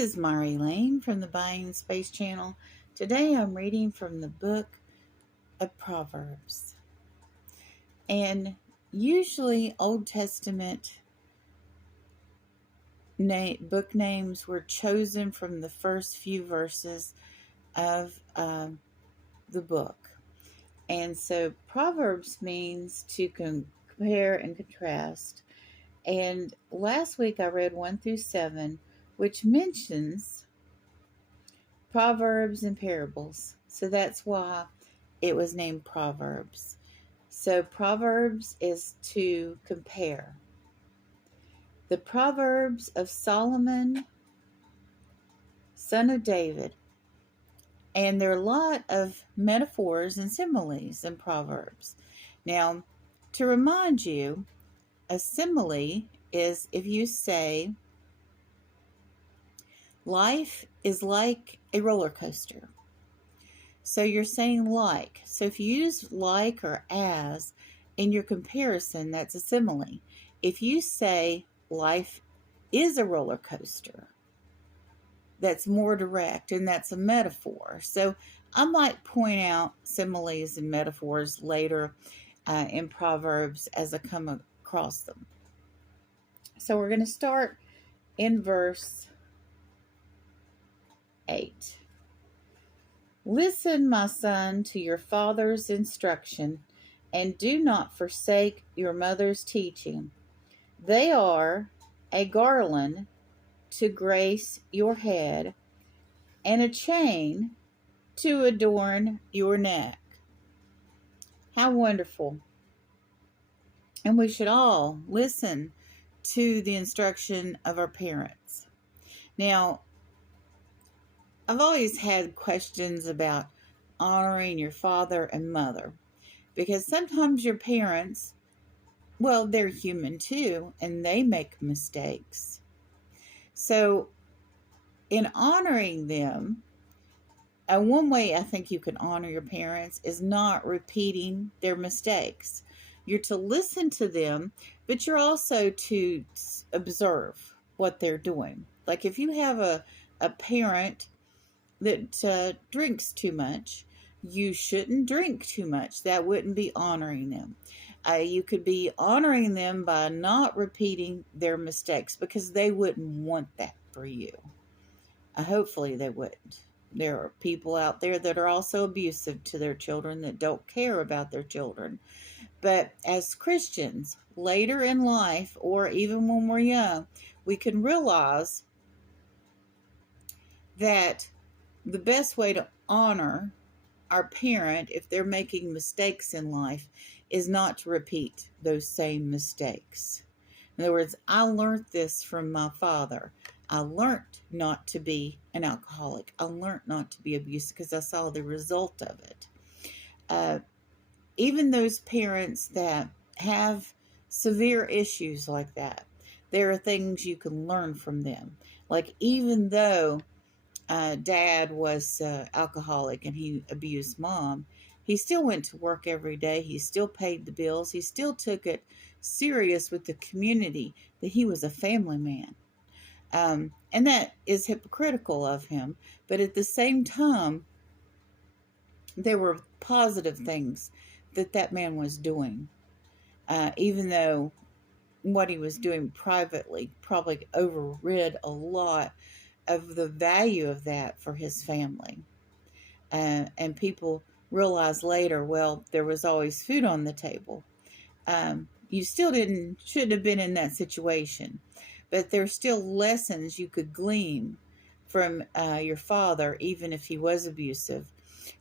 is Mari Lane from the Buying Space Channel. Today I'm reading from the book of Proverbs. And usually Old Testament book names were chosen from the first few verses of the book. And so Proverbs means to compare and contrast. And last week I read 1 through 7, which mentions Proverbs and parables. So that's why it was named Proverbs. So Proverbs is to compare. The Proverbs of Solomon, son of David. And there are a lot of metaphors and similes in Proverbs. Now, to remind you, a simile is if you say, life is like a roller coaster. So you're saying like. So if you use like or as in your comparison, that's a simile. If you say life is a roller coaster, that's more direct, and that's a metaphor. So I might point out similes and metaphors later in Proverbs as I come across them. So we're going to start in verse 8. Listen, my son, to your father's instruction, and do not forsake your mother's teaching. They are a garland to grace your head, and a chain to adorn your neck. How wonderful. And we should all listen to the instruction of our parents. Now, I've always had questions about honoring your father and mother, because sometimes your parents, well, they're human too, and they make mistakes. So in honoring them, one way I think you can honor your parents is not repeating their mistakes. You're to listen to them, but you're also to observe what they're doing. Like if you have a parent that drinks too much, you shouldn't drink too much. That wouldn't be honoring them. You could be honoring them by not repeating their mistakes, because they wouldn't want that for you. Hopefully they wouldn't. There are people out there that are also abusive to their children, that don't care about their children. But as Christians, later in life, or even when we're young, we can realize that the best way to honor our parent, if they're making mistakes in life, is not to repeat those same mistakes. In other words, I learned this from my father. I learned not to be an alcoholic. I learned not to be abusive because I saw the result of it. Even those parents that have severe issues like that, there are things you can learn from them. Like even though dad was alcoholic and he abused mom, he still went to work every day. He still paid the bills. He still took it serious with the community, that he was a family man. And that is hypocritical of him. But at the same time, there were positive things that man was doing. Even though what he was doing privately probably overrid a lot of the value of that for his family. And people realized later, well, there was always food on the table. You still shouldn't have been in that situation. But there's still lessons you could glean from your father, even if he was abusive.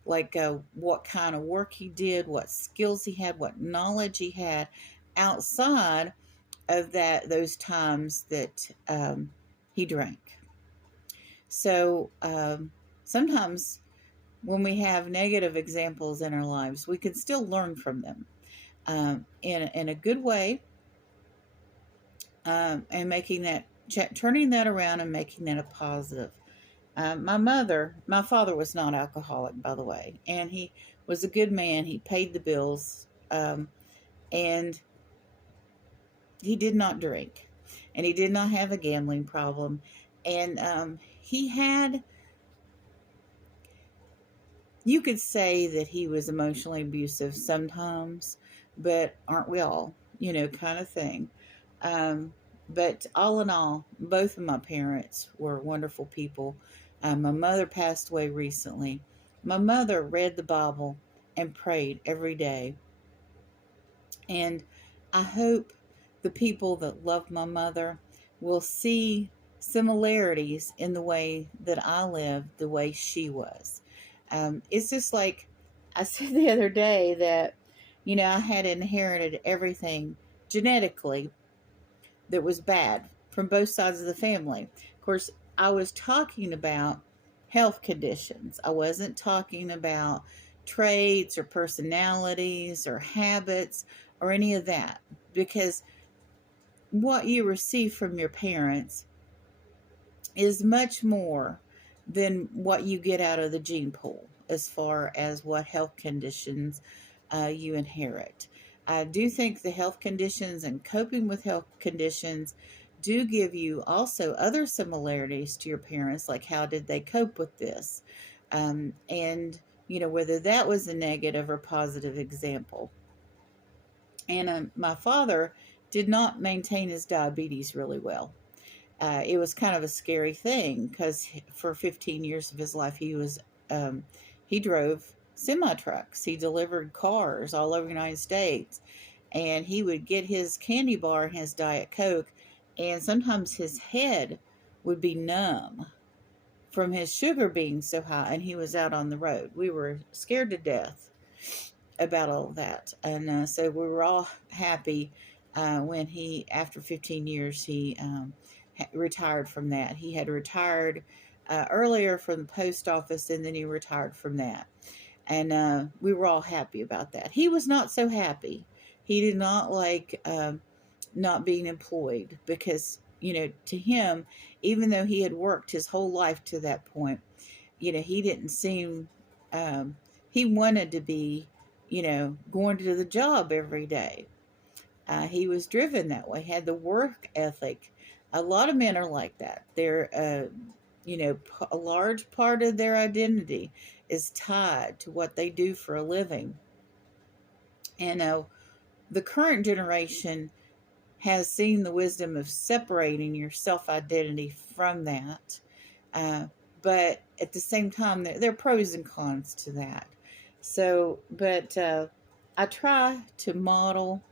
Like what kind of work he did, what skills he had, what knowledge he had outside of those times that he drank. So sometimes when we have negative examples in our lives, we can still learn from them in a good way, and turning that around and making that a positive. My father was not alcoholic, by the way, and he was a good man. He paid the bills, and he did not drink, and he did not have a gambling problem. And he had, you could say that he was emotionally abusive sometimes, but aren't we all, kind of thing. Um, but all in all, both of my parents were wonderful people. My mother passed away recently. My mother read the Bible and prayed every day. And I hope the people that love my mother will see similarities in the way that I lived, the way she was. It's just like I said the other day that, I had inherited everything genetically that was bad from both sides of the family. Of course, I was talking about health conditions. I wasn't talking about traits or personalities or habits or any of that, because what you receive from your parents is much more than what you get out of the gene pool as far as what health conditions you inherit. I do think the health conditions and coping with health conditions do give you also other similarities to your parents, like how did they cope with this? And, whether that was a negative or positive example. And my father did not maintain his diabetes really well. It was kind of a scary thing because for 15 years of his life, um, he drove semi trucks. He delivered cars all over the United States, and he would get his candy bar and his Diet Coke, and sometimes his head would be numb from his sugar being so high, and he was out on the road. We were scared to death about all of that, and so we were all happy when he, after 15 years, he retired from that. He had retired earlier from the post office, and then he retired from that. And we were all happy about that. He was not so happy. He did not like not being employed because, to him, even though he had worked his whole life to that point, he didn't seem, he wanted to be, going to the job every day. He was driven that way, had the work ethic. A lot of men are like that. They're, a large part of their identity is tied to what they do for a living. And the current generation has seen the wisdom of separating your self identity from that. Uh, but at the same time, there are pros and cons to that. So, but I try to model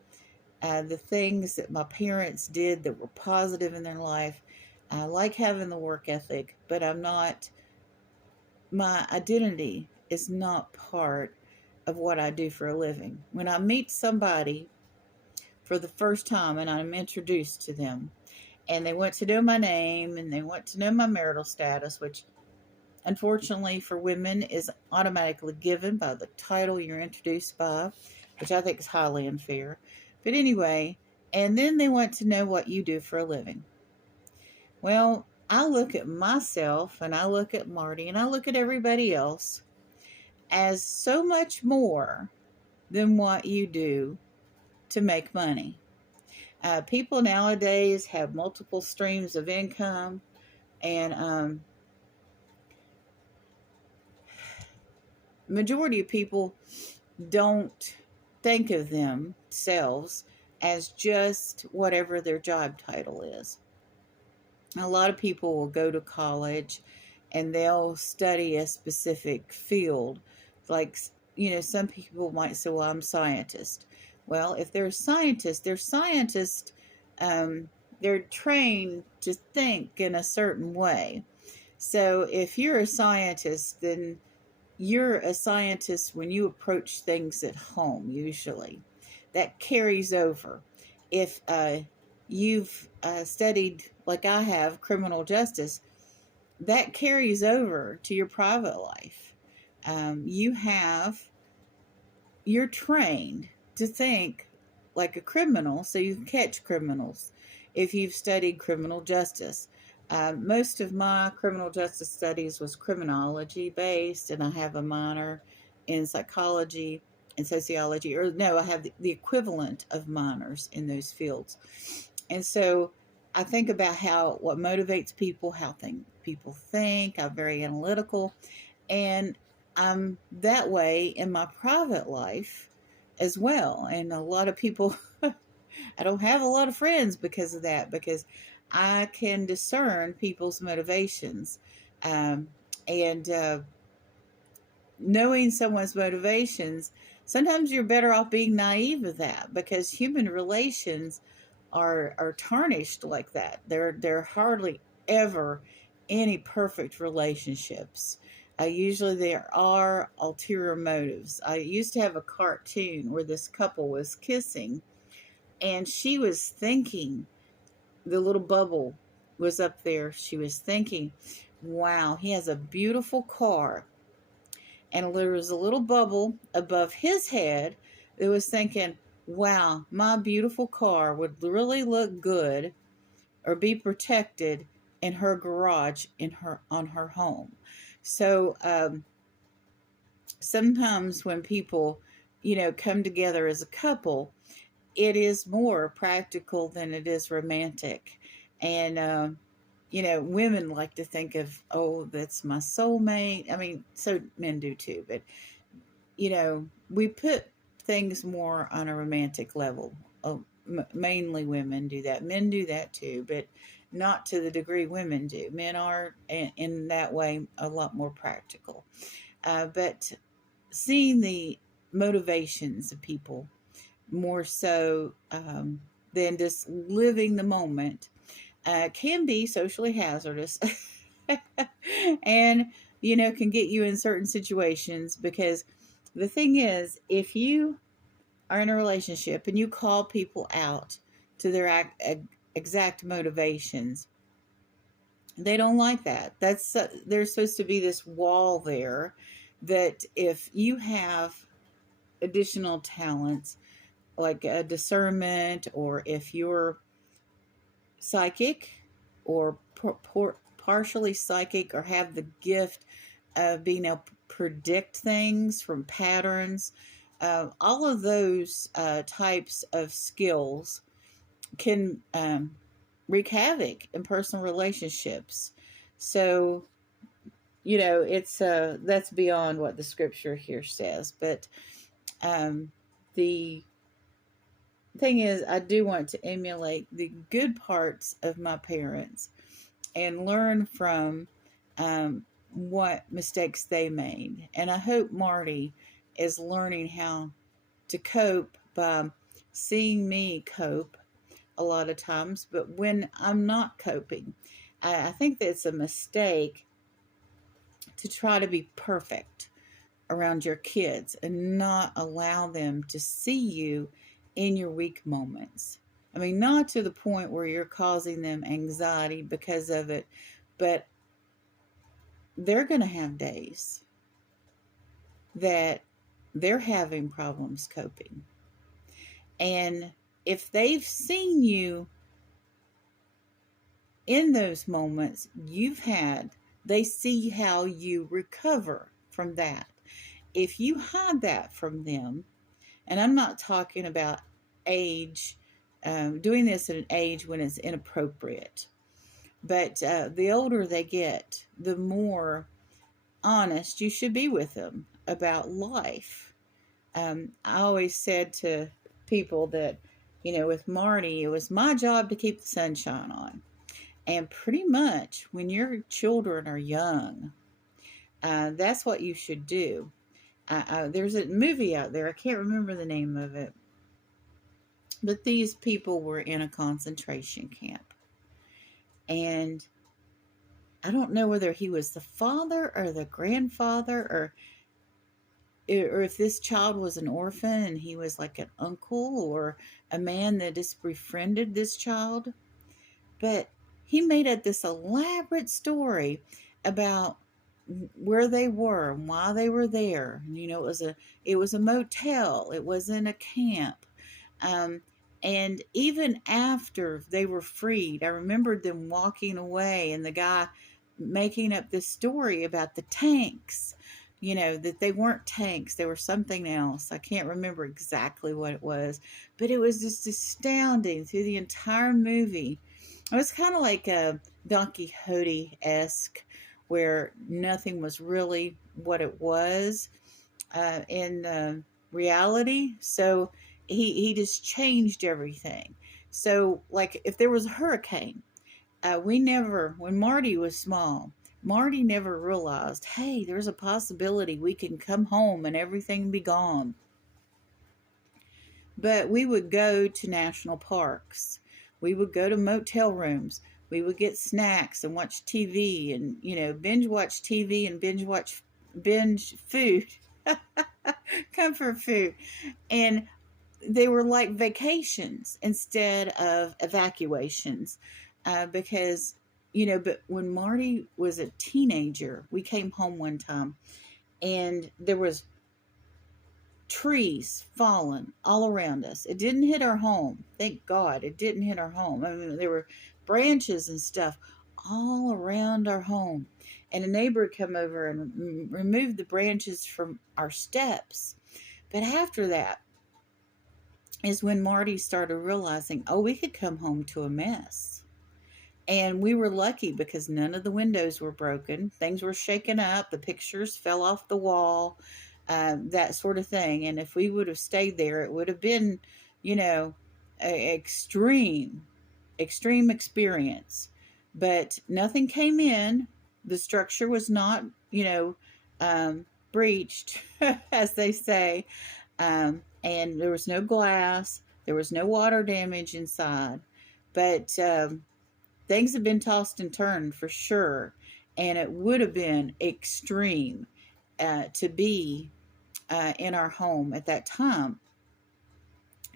the things that my parents did that were positive in their life. I like having the work ethic, but my identity is not part of what I do for a living. When I meet somebody for the first time and I'm introduced to them, and they want to know my name and they want to know my marital status, which unfortunately for women is automatically given by the title you're introduced by, which I think is highly unfair. But anyway, and then they want to know what you do for a living. Well, I look at myself and I look at Marty and I look at everybody else as so much more than what you do to make money. People nowadays have multiple streams of income, and majority of people don't think of themselves as just whatever their job title is. A lot of people will go to college and they'll study a specific field. Like, some people might say, well, I'm a scientist. Well, if they're a scientist, um, they're trained to think in a certain way. So if you're a scientist, then you're a scientist when you approach things at home, usually. That carries over. If you've studied, like I have, criminal justice, that carries over to your private life. You're trained to think like a criminal, so you catch criminals if you've studied criminal justice. Most of my criminal justice studies was criminology based, and I have a minor in psychology and sociology, or no, I have the equivalent of minors in those fields. And so I think about what motivates people, how people think. I'm very analytical, and I'm that way in my private life as well. And a lot of people, I don't have a lot of friends because of that, because I can discern people's motivations. Um, and Knowing someone's motivations, sometimes you're better off being naive of that, because human relations are tarnished like that. There hardly ever any perfect relationships. Usually there are ulterior motives. I used to have a cartoon where this couple was kissing, and she was thinking, the little bubble was up there. She was thinking, wow, he has a beautiful car. And there was a little bubble above his head that was thinking, wow, my beautiful car would really look good or be protected in her garage on her home. So sometimes when people, come together as a couple, it is more practical than it is romantic. And women like to think of, oh, that's my soulmate. I mean, so men do too, but we put things more on a romantic level. Mainly women do that. Men do that too, but not to the degree women do. Men are, in that way, a lot more practical. But seeing the motivations of people more so than just living the moment can be socially hazardous and, can get you in certain situations, because the thing is, if you are in a relationship and you call people out to their exact motivations, they don't like that. There's supposed to be this wall there, that if you have additional talents like a discernment, or if you're psychic or partially psychic, or have the gift of being able to predict things from patterns, all of those types of skills can wreak havoc in personal relationships. So, it's that's beyond what the scripture here says. But the thing is, I do want to emulate the good parts of my parents and learn from what mistakes they made. And I hope Marty is learning how to cope by seeing me cope a lot of times. But when I'm not coping, I think that it's a mistake to try to be perfect around your kids and not allow them to see you in your weak moments. I mean, not to the point where you're causing them anxiety because of it, but they're going to have days that they're having problems coping. And if they've seen you in those moments they see how you recover from that. If you hide that from them, and I'm not talking about age, doing this at an age when it's inappropriate, but the older they get, the more honest you should be with them about life. I always said to people that, with Marty, it was my job to keep the sunshine on. And pretty much when your children are young, that's what you should do. There's a movie out there, I can't remember the name of it, but these people were in a concentration camp. And I don't know whether he was the father or the grandfather, or if this child was an orphan and he was like an uncle or a man that just befriended this child. But he made up this elaborate story about where they were and why they were there. It was a motel. It wasn't a camp. And even after they were freed, I remembered them walking away and the guy making up this story about the tanks, that they weren't tanks, they were something else. I can't remember exactly what it was, but it was just astounding through the entire movie It was kind of like a Don Quixote-esque, where nothing was really what it was in reality. So he just changed everything. So like if there was a hurricane, we never, when Marty was small, Marty never realized, hey, there's a possibility we can come home and everything be gone. But we would go to national parks. We would go to motel rooms. We would get snacks and watch TV and, binge watch TV and binge food, comfort food. And they were like vacations instead of evacuations because, but when Marty was a teenager, we came home one time and there was trees falling all around us. It didn't hit our home. Thank God it didn't hit our home. I mean, there were branches and stuff all around our home. And a neighbor would come over and remove the branches from our steps. But after that is when Marty started realizing, oh, we could come home to a mess. And we were lucky because none of the windows were broken. Things were shaken up. The pictures fell off the wall, that sort of thing. And if we would have stayed there, it would have been, a extreme experience. But nothing came in. The structure was not, breached, as they say. And there was no glass. There was no water damage inside. But things have been tossed and turned for sure. And it would have been extreme to be in our home at that time.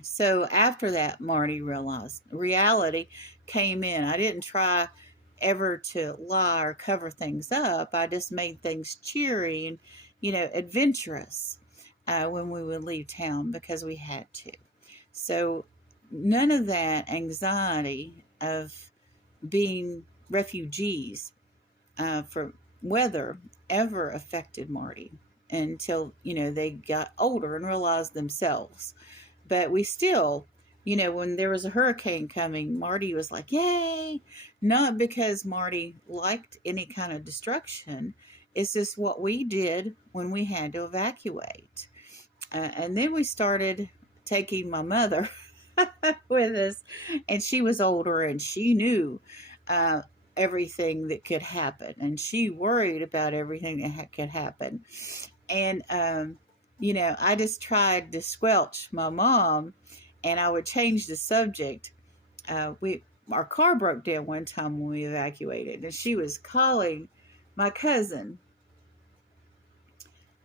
So after that, Marty realized reality came in. I didn't try ever to lie or cover things up. I just made things cheery and, adventurous when we would leave town because we had to. So none of that anxiety of being refugees from weather ever affected Marty until, they got older and realized themselves. But we still, when there was a hurricane coming, Marty was like, yay! Not because Marty liked any kind of destruction. It's just what we did when we had to evacuate. And then we started taking my mother with us, and she was older and she knew everything that could happen, and she worried about everything that could happen. And I just tried to squelch my mom, and I would change the subject. Our car broke down one time when we evacuated, and she was calling my cousin.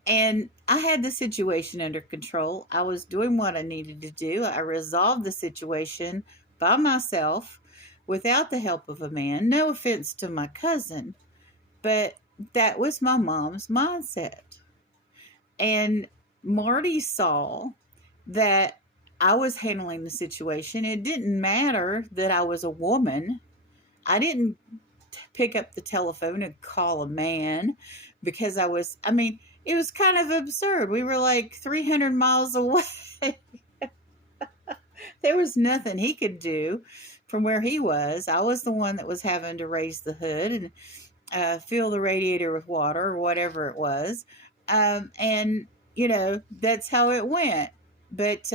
And I had the situation under control. I was doing what I needed to do. I resolved the situation by myself without the help of a man. No offense to my cousin, but that was my mom's mindset. And Marty saw that I was handling the situation. It didn't matter that I was a woman. I didn't pick up the telephone and call a man because it was kind of absurd. We were like 300 miles away. There was nothing he could do from where he was. I was the one that was having to raise the hood and fill the radiator with water or whatever it was. And, that's how it went. But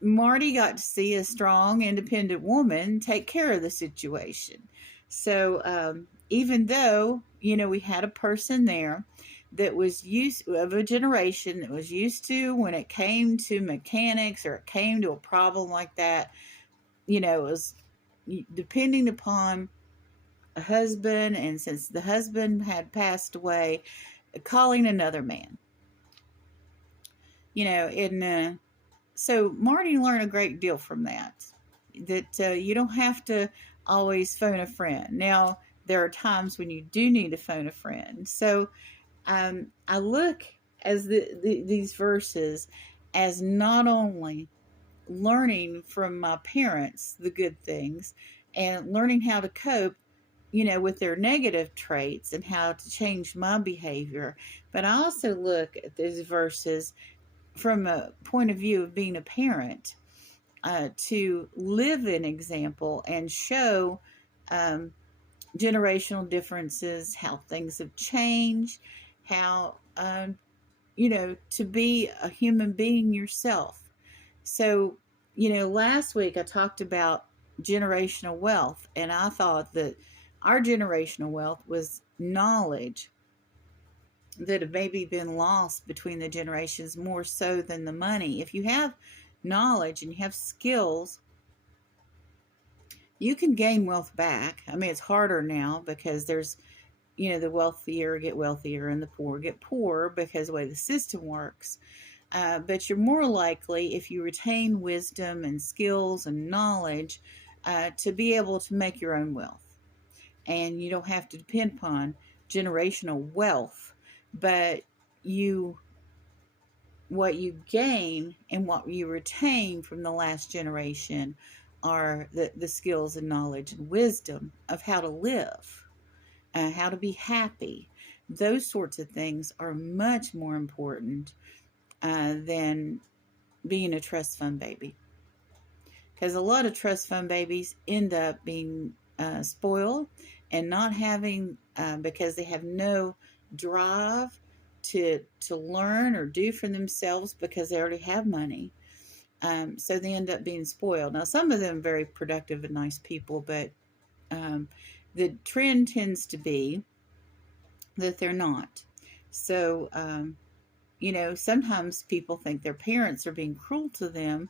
Marty got to see a strong, independent woman take care of the situation. So even though, we had a person there that was used of a generation that was used to when it came to mechanics or it came to a problem like that, it was depending upon a husband. And since the husband had passed away, calling another man, so Marty learned a great deal from that you don't have to always phone a friend. Now, there are times when you do need to phone a friend. So I look as these verses as not only learning from my parents the good things and learning how to cope, with their negative traits and how to change my behavior, but I also look at these verses from a point of view of being a parent to live an example and show um, generational differences, how things have changed, how, to be a human being yourself. So, last week I talked about generational wealth, and I thought that our generational wealth was knowledge that have maybe been lost between the generations more so than the money. If you have knowledge and you have skills, you can gain wealth back. I mean, it's harder now because there's, the wealthier get wealthier and the poor get poorer because of the way the system works. But you're more likely, if you retain wisdom and skills and knowledge, to be able to make your own wealth. And you don't have to depend upon generational wealth, but what you gain and what you retain from the last generation are the skills and knowledge and wisdom of how to live, how to be happy. Those sorts of things are much more important than being a trust fund baby. Because a lot of trust fund babies end up being spoiled and not having, because they have no drive to learn or do for themselves because they already have money. So they end up being spoiled. Now, some of them are very productive and nice people, but the trend tends to be that they're not. So, sometimes people think their parents are being cruel to them,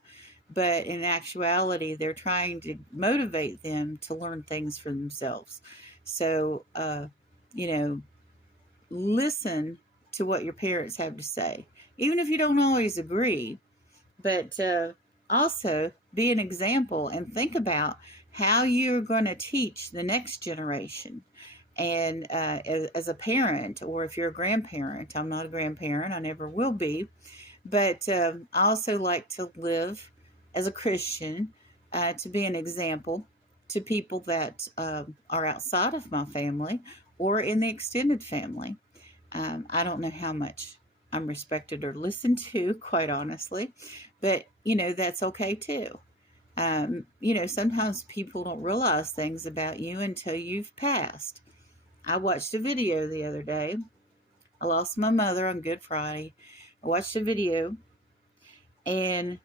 but in actuality, they're trying to motivate them to learn things for themselves. So, listen to what your parents have to say, even if you don't always agree, but also be an example and think about how you're going to teach the next generation. And as a parent, or if you're a grandparent, I'm not a grandparent, I never will be, but I also like to live as a Christian, to be an example to people that are outside of my family or in the extended family. I don't know how much I'm respected or listened to, quite honestly, but that's okay too. Sometimes people don't realize things about you until you've passed. I watched a video the other day. I lost my mother on Good Friday. I watched a video, and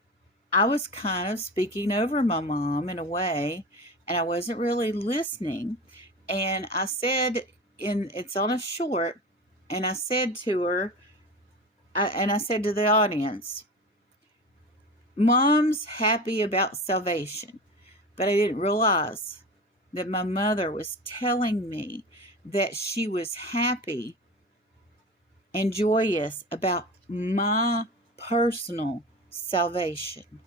I was kind of speaking over my mom in a way, and I wasn't really listening. And I said, it's on a short, and I said to her, I said to the audience, Mom's happy about salvation. But I didn't realize that my mother was telling me that she was happy and joyous about my personal salvation.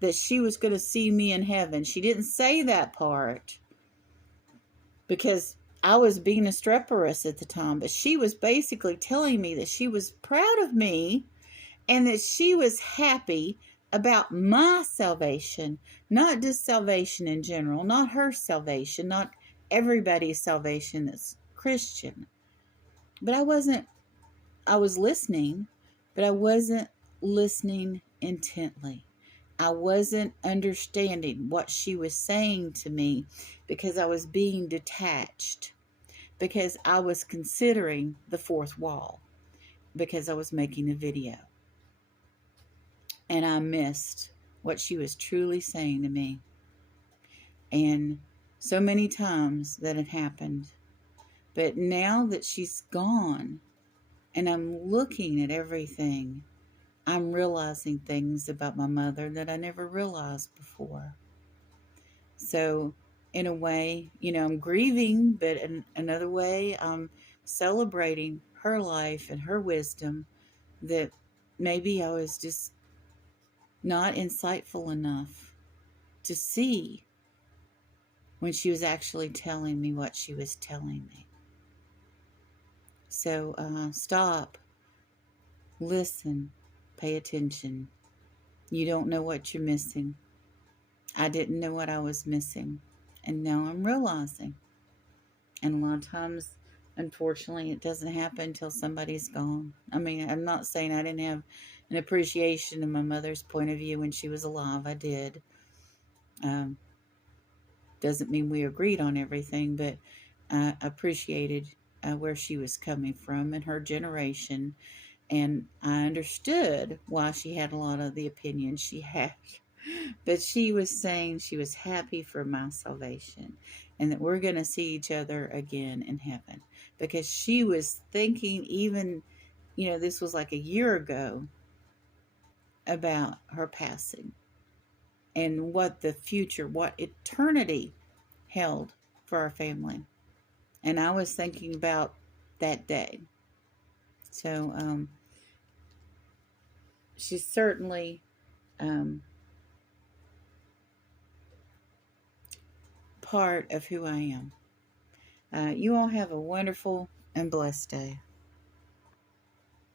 That she was going to see me in heaven. She didn't say that part because I was being obstreperous at the time, but she was basically telling me that she was proud of me and that she was happy about my salvation, not just salvation in general, not her salvation, not everybody's salvation that's Christian. But I was listening, but I wasn't listening intently. I wasn't understanding what she was saying to me because I was being detached, because I was considering the fourth wall, because I was making a video. And I missed what she was truly saying to me. And so many times that had happened. But now that she's gone and I'm looking at everything, I'm realizing things about my mother that I never realized before. So in a way, I'm grieving, but in another way, I'm celebrating her life and her wisdom, that maybe I was just not insightful enough to see when she was actually telling me what she was telling me. So stop, listen, pay attention. You don't know what you're missing. I didn't know what I was missing, and now I'm realizing. And a lot of times Unfortunately, it doesn't happen until somebody's gone. I mean, I'm not saying I didn't have an appreciation of my mother's point of view when she was alive. I did. Um, doesn't mean we agreed on everything, but I appreciated where she was coming from and her generation. And I understood why she had a lot of the opinions she had. But she was saying she was happy for my salvation and that we're going to see each other again in heaven. Because she was thinking, even, this was like a year ago, about her passing and what the future, what eternity held for our family. And I was thinking about that day. So she's certainly um, part of who I am. You all have a wonderful and blessed day.